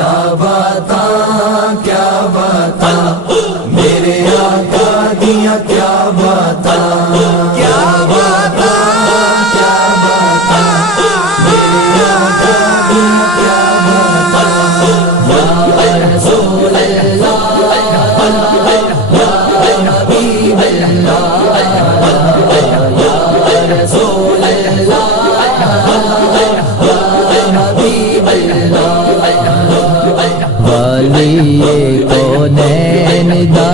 کیا بتا میرے آقا دیا کیا بتا میرے آقا دیا کیا بتا یا رسول اللہ یا حبیب اللہ یا رسول اللہ یا حبیب اللہ ولی کونین دا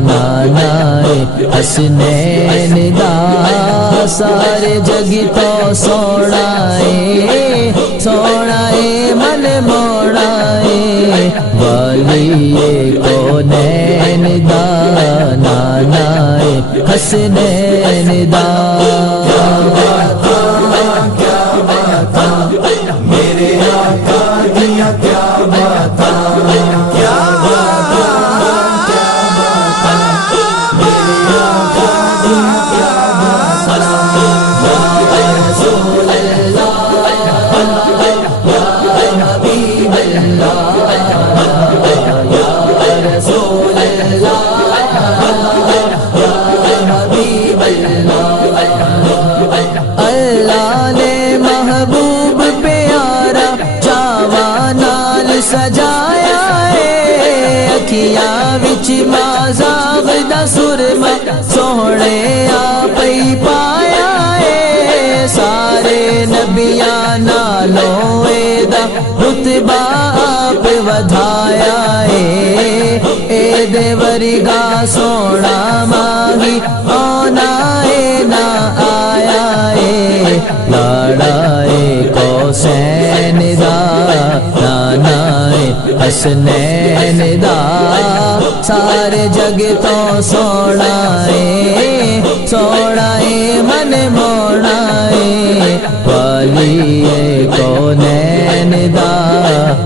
نانائے حسنین دا سارے جگ تو سوڑائے من موڑائے ولی کونین دا نانائے حسنین دا کیا بتا میرے آقا دیا کیا بتا اللہ نے محبوب پیارا جاوانال سجایا ہے اکھیاں وچ مازاغ دا سرما سوہنے آپ ہی پایا ہے سارے نبیاں نالوں دا رتبہ آپ ودھایا ہے اے دے ورگا سونا ماہی آنا ہے نہ آیا ہے لاڑائے کوسین دا نانائے حسنین دا سارے جگ تو سوڑائے من موڑائے ولی کونین دا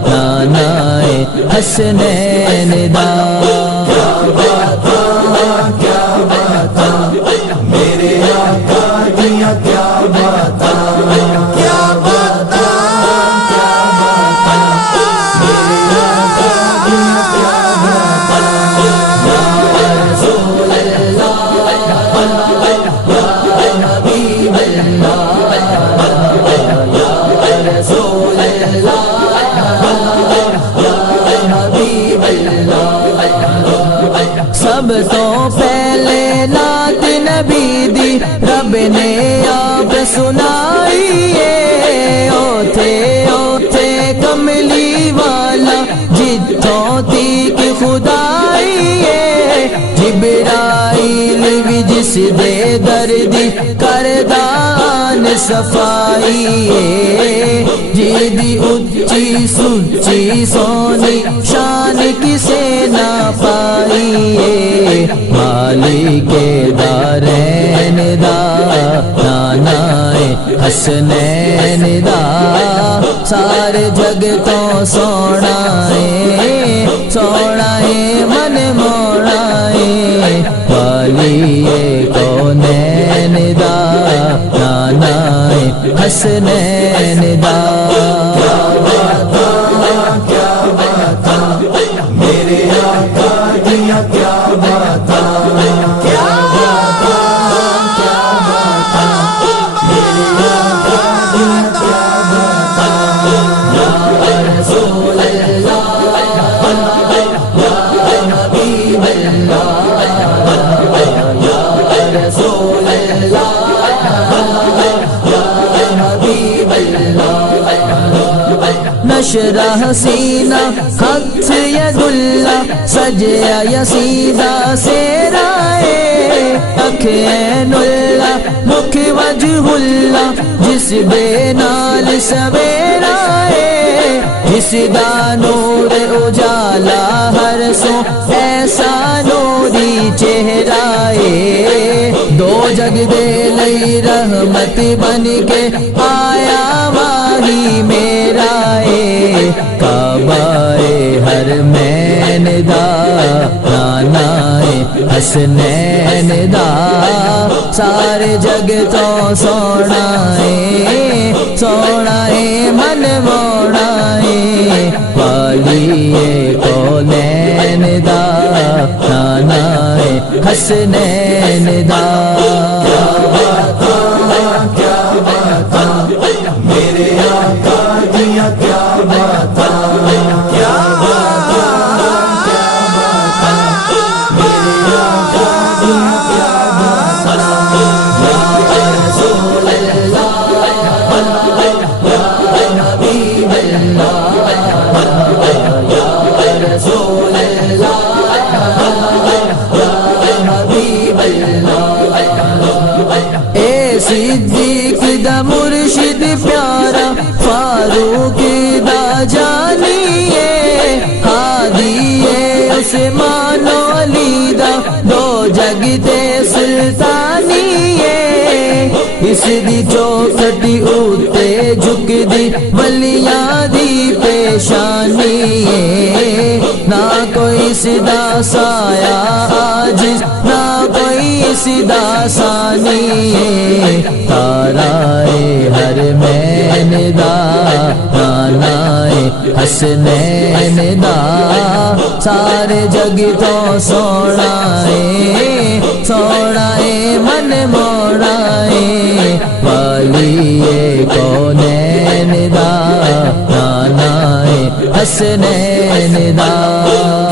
نانائے حسنین دا کیا بتا میرے آقا دیا کیا بتا کیا بتا میرے آقا دیا کیا بتا یا رسول اللہ یا حبیب اللہ یا رسول اللہ یا حبیب اللہ سب تو پہلے نعت نبی دی رب نے آپ سنائی ہے اوتھے کملی والا جتوں تیک خدائی ہے جبرائیل بھی جس دے دردی کردان صفائی ہے جیدی اچھی سچی سونی شان کسے نہ پائی ہے مالک دارین دا نانائے حسنین دا سارے جگ تو سوڑائے من موڑائے ولی کونین دا نانائے حسنین دا کیا بتا میرے آقا دیا کیا بتا کیا بتا میرے آقا دیا کیا بتا یا رسول اللہ یا حبیب اللہ یا رسول اللہ یا حبیب اللہ نشرح سینہ خط ید اللہ سجیا یسیدہ سیرائے اکھ عین اللہ مکھ وجہ اللہ جس بے نال سویرائے جس دا نور اجالا ہر سو ایسا نوری چہرائے دو جگ دے لئی رحمت بن کے آیا ماہی میرا کعبہ حرمین دا نانائے حسنین دا سارے جگ تو سوڑائے من موڑائے والی کونین دا نانا حسنین دا میرے آقا دیا کیا باتاں صدیق دا مرشد پیارا فاروق دا جانیے ہادیے عثمان و علی دا دو جگ تے سلطانیے اس دی چوکھٹی اوتے جھک دی ولیاں دی پیشانیے نہ کوئی صدا سایہ عاجز نہ کوئی صدا ثانی تارائے ہر مین دا نانائے حسنین دا سارے جگ تو سوڑائے سوڑائے من موڑائے والی کونین دا نانائے حسنین دا